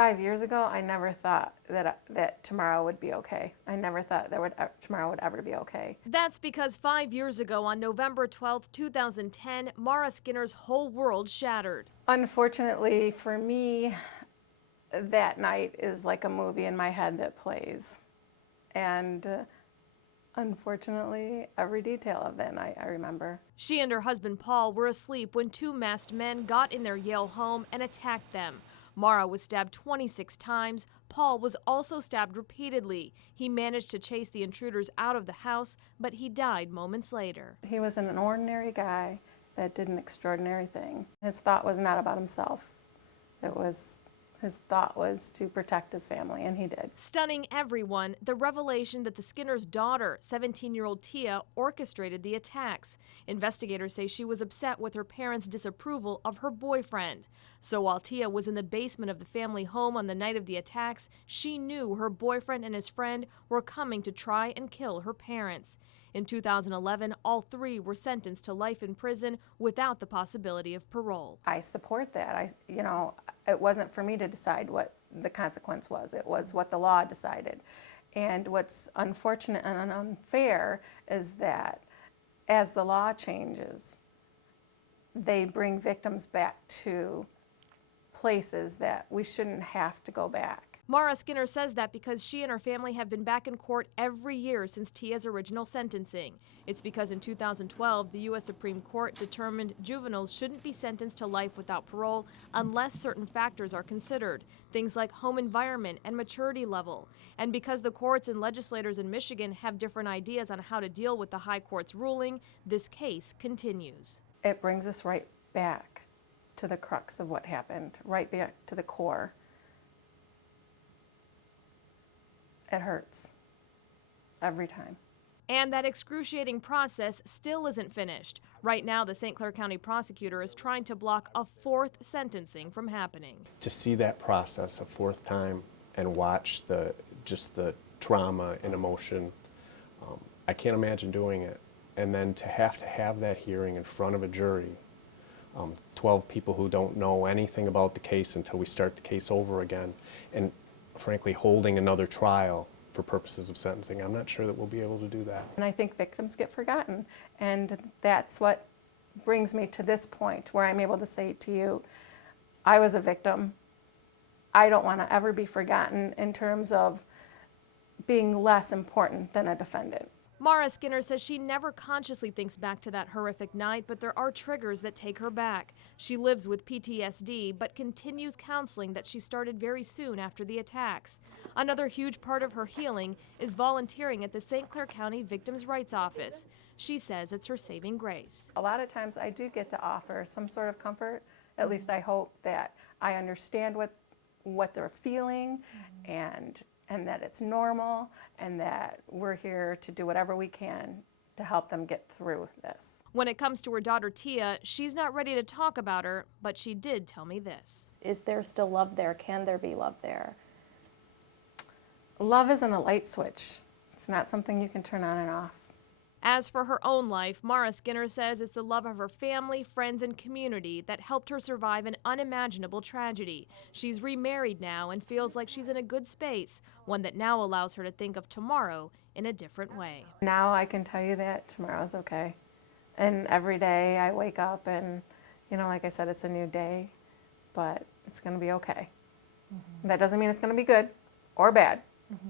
5 years ago, I never thought that tomorrow would be okay. I never thought tomorrow would ever be okay. That's because 5 years ago, on November 12, 2010, Mara Skinner's whole world shattered. Unfortunately for me, that night is like a movie in my head that plays. And unfortunately, every detail of that night I remember. She and her husband Paul were asleep when two masked men got in their Yale home and attacked them. Mara was stabbed 26 times. Paul was also stabbed repeatedly. He managed to chase the intruders out of the house, but he died moments later. He was an ordinary guy that did an extraordinary thing. His thought was not about himself. His thought was to protect his family, and he did. Stunning everyone, the revelation that the Skinner's daughter, 17-year-old Tia, orchestrated the attacks. Investigators say she was upset with her parents' disapproval of her boyfriend. So while Tia was in the basement of the family home on the night of the attacks, she knew her boyfriend and his friend were coming to try and kill her parents. In 2011, all three were sentenced to life in prison without the possibility of parole. I support that. It wasn't for me to decide what the consequence was. It was what the law decided. And what's unfortunate and unfair is that as the law changes, they bring victims back to places that we shouldn't have to go back. Mara Skinner says that because she and her family have been back in court every year since Tia's original sentencing. It's because in 2012, the U.S. Supreme Court determined juveniles shouldn't be sentenced to life without parole unless certain factors are considered, things like home environment and maturity level. And because the courts and legislators in Michigan have different ideas on how to deal with the high court's ruling, this case continues. It brings us right back to the crux of what happened, right back to the core. It hurts every time. And that excruciating process still isn't finished. Right now, the St. Clair County prosecutor is trying to block a fourth sentencing from happening. To see that process a fourth time and watch the trauma and emotion, I can't imagine doing it. And then to have that hearing in front of a jury, 12 people who don't know anything about the case until we start the case over again, and frankly holding another trial for purposes of sentencing. I'm not sure that we'll be able to do that. And I think victims get forgotten, and that's what brings me to this point where I'm able to say to you, I was a victim. I don't want to ever be forgotten in terms of being less important than a defendant. Mara Skinner says she never consciously thinks back to that horrific night, but there are triggers that take her back. She lives with PTSD, but continues counseling that she started very soon after the attacks. Another huge part of her healing is volunteering at the St. Clair County Victims' Rights Office. She says it's her saving grace. A lot of times I do get to offer some sort of comfort. At least I hope that I understand what they're feeling, and that it's normal, and that we're here to do whatever we can to help them get through this. When it comes to her daughter Tia, she's not ready to talk about her, but she did tell me this. Is there still love there? Can there be love there? Love isn't a light switch. It's not something you can turn on and off. As for her own life, Mara Skinner says it's the love of her family, friends, and community that helped her survive an unimaginable tragedy. She's remarried now and feels like she's in a good space, one that now allows her to think of tomorrow in a different way. Now I can tell you that tomorrow's okay. And every day I wake up and, like I said, it's a new day, but it's going to be okay. Mm-hmm. That doesn't mean it's going to be good or bad,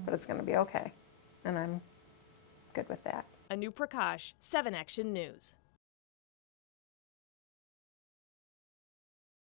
but it's going to be okay. And I'm good with that. Anu Prakash, 7 Action News.